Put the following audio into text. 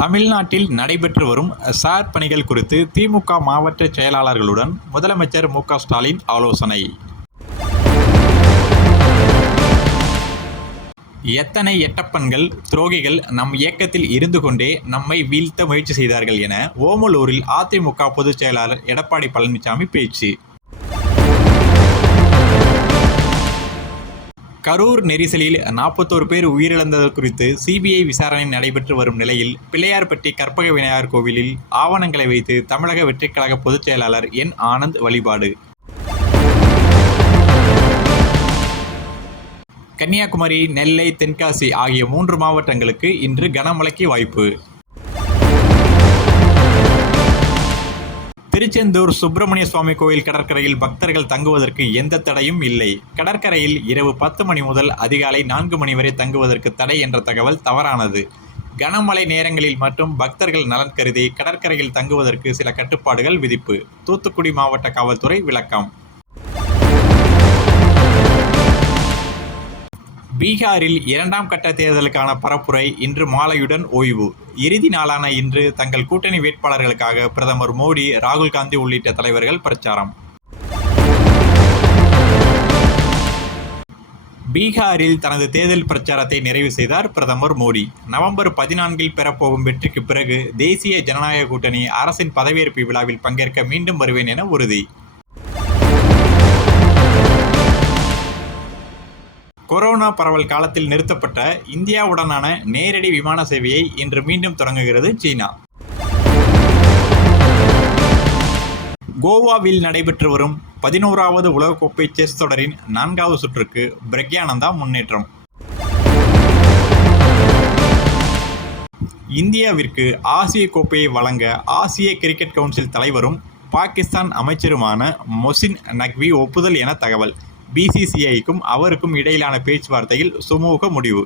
தமிழ்நாட்டில் நடைபெற்று வரும் சார் பணிகள் குறித்து திமுக மாவட்ட செயலாளர்களுடன் முதலமைச்சர் மு.க.ஸ்டாலின் ஆலோசனை. எத்தனை எட்டப்பன்கள், துரோகிகள் நம் இயக்கத்தில் இருந்து கொண்டே நம்மை வீழ்த்த முயற்சி செய்தார்கள் என ஓமலூரில் அதிமுக பொதுச் செயலாளர் எடப்பாடி பழனிசாமி பேச்சு. கரூர் நெரிசலில் 41 பேர் உயிரிழந்தது குறித்து சிபிஐ விசாரணை நடைபெற்று வரும் நிலையில் பிள்ளையார்பட்டி கற்பக விநாயகர் கோவிலில் ஆவணங்களை வைத்து தமிழக வெற்றிக்கழக பொதுச் செயலாளர் என். ஆனந்த் வழிபாடு. கன்னியாகுமரி, நெல்லை, தென்காசி ஆகிய 3 மாவட்டங்களுக்கு இன்று கனமழைக்கு வாய்ப்பு. திருச்செந்தூர் சுப்பிரமணிய சுவாமி கோயில் கடற்கரையில் பக்தர்கள் தங்குவதற்கு எந்த தடையும் இல்லை. கடற்கரையில் இரவு 10 மணி முதல் அதிகாலை 4 மணி வரை தங்குவதற்கு தடை என்ற தகவல் தவறானது. கனமழை நேரங்களில் மட்டும் பக்தர்கள் நலன் கருதி கடற்கரையில் தங்குவதற்கு சில கட்டுப்பாடுகள் விதிப்பு. தூத்துக்குடி மாவட்ட காவல்துறை விளக்கம். பீகாரில் 2ஆம் கட்ட தேர்தலுக்கான பரப்புரை இன்று மாலையுடன் ஓய்வு. இறுதி நாளான இன்று தங்கள் கூட்டணி வேட்பாளர்களுக்காக பிரதமர் மோடி, ராகுல் காந்தி உள்ளிட்ட தலைவர்கள் பிரச்சாரம். பீகாரில் தனது தேர்தல் பிரச்சாரத்தை நிறைவு செய்தார் பிரதமர் மோடி. நவம்பர் 14 பெறப்போகும் வெற்றிக்கு பிறகு தேசிய ஜனநாயக கூட்டணி அரசின் பதவியேற்பு விழாவில் பங்கேற்க மீண்டும் வருவேன் என உறுதி. கொரோனா பரவல் காலத்தில் நிறுத்தப்பட்ட இந்தியாவுடனான நேரடி விமான சேவையை இன்று மீண்டும் தொடங்குகிறது சீனா. கோவாவில் நடைபெற்று வரும் 11வது உலகக்கோப்பை செஸ் தொடரின் 4வது சுற்றுக்கு பிரக்யானந்தா முன்னேற்றம். இந்தியாவிற்கு ஆசிய கோப்பையை வழங்க ஆசிய கிரிக்கெட் கவுன்சில் தலைவரும் பாகிஸ்தான் அமைச்சருமான மொசின் நக்வி ஒப்புதல் என தகவல். பிசிசிஐக்கும் அவருக்கும் இடையிலான பேச்சுவார்த்தையில் சுமூக முடிவு.